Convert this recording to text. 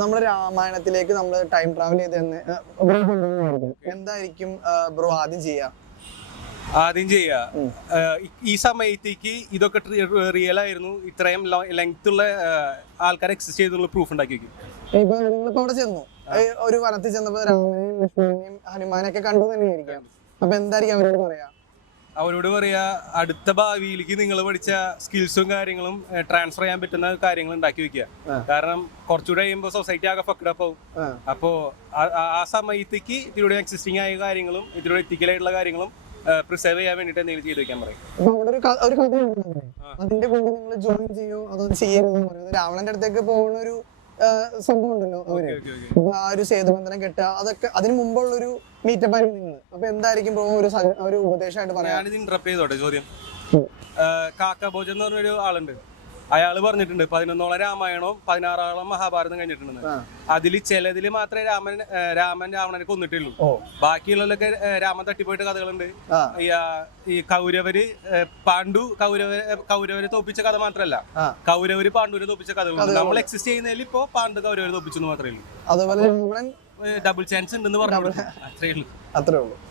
നമ്മുടെ രാമായണത്തിലേക്ക് നമ്മൾ time travel ചെയ്ത് തന്നെ എന്തായിരിക്കും ബ്രോ ആദ്യം ചെയ്യാ ഈ സമയത്തേക്ക് ഇതൊക്കെ റിയൽ ആയിരുന്നു, ഇത്രയും ലെങ്ത് ഉള്ള ആൾക്കാർ എക്സിസ്റ്റ് ചെയ്തുള്ള പ്രൂഫ് ഉണ്ടാക്കി വെക്കും. ഇപ്പൊ നിങ്ങളിപ്പോ അവിടെ ചെന്നു, ഒരു വനത്തിൽ ചെന്നപ്പോ രാമനെയും ലക്ഷ്മണനെയും ഹനുമാനൊക്കെ കണ്ടു തന്നെയായിരിക്കാം. അപ്പൊ എന്തായിരിക്കും അവരോട് പറയാ അടുത്ത ഭാവിയിലേക്ക് നിങ്ങൾ പഠിച്ച സ്കിൽസും കാര്യങ്ങളും ട്രാൻസ്ഫർ ചെയ്യാൻ പറ്റുന്ന കാര്യങ്ങൾ ഉണ്ടാക്കി വെക്കുക. കാരണം കുറച്ചുകൂടെ കഴിയുമ്പോൾ സൊസൈറ്റി ആകെ ഫക്ഡപ്പ് ആവും. അപ്പോ ആ സമയത്തേക്ക് ഇതിലൂടെ എക്സിസ്റ്റിംഗ് ആയ കാര്യങ്ങളും ഇതിലൂടെ എത്തിക്കലായിട്ടുള്ള കാര്യങ്ങളും പ്രിസർവ് ചെയ്യാൻ വേണ്ടിട്ട് എന്തെങ്കിലും ചെയ്ത് വെക്കാൻ പറയും. അതിന്റെ കൂടെ നിങ്ങൾ ജോയിൻ ചെയ്യോ അതോ ചെയ്യരുതെന്ന് പറയുന്നത് രാവണന്റെ അടുത്തേക്ക് പോകുന്ന ഒരു സംഭവം ഉണ്ടല്ലോ, ആ ഒരു സേതുബന്ധനം കെട്ടുക, അതൊക്കെ അതിന് മുമ്പുള്ള ഒരു മീറ്റപ്പ് ആയിരുന്നു നിങ്ങൾ. അപ്പൊ എന്തായിരിക്കും ഒരു ഉപദേശമായിട്ട് പറയാം? ഇന്ററപ്റ്റ് ചെയ്തോട്ടെ ചോദ്യം. കാക്കഭോജൻ എന്ന് പറഞ്ഞൊരു ആളുണ്ട്. അയാള് പറഞ്ഞിട്ടുണ്ട് 11ഓളം രാമായണവും 16ഓളം മഹാഭാരതം കഴിഞ്ഞിട്ടുണ്ടെന്ന്. അതില് ചിലതില് മാത്രമേ രാമൻ രാവണനെ കൊന്നിട്ടുള്ളൂ. ബാക്കിയുള്ളതൊക്കെ രാമൻ തട്ടിപ്പോയിട്ട് കഥകളുണ്ട്. ഈ കൗരവര് കൗരവരെ തോപ്പിച്ച കഥ മാത്രമല്ല, കൗരവര് പാണ്ഡുവിനെ തോപ്പിച്ച കഥകളുണ്ട്. നമ്മൾ എക്സിസ്റ്റ് ചെയ്യുന്നതിൽ ഇപ്പോ പാണ്ഡു കൗരവരെ തോപ്പിച്ചു മാത്രമേ ഉള്ളൂ. അതുപോലെ ഡബിൾ ചാൻസ് ഉണ്ടെന്ന് പറഞ്ഞു. അത്രേ ഉള്ളൂ.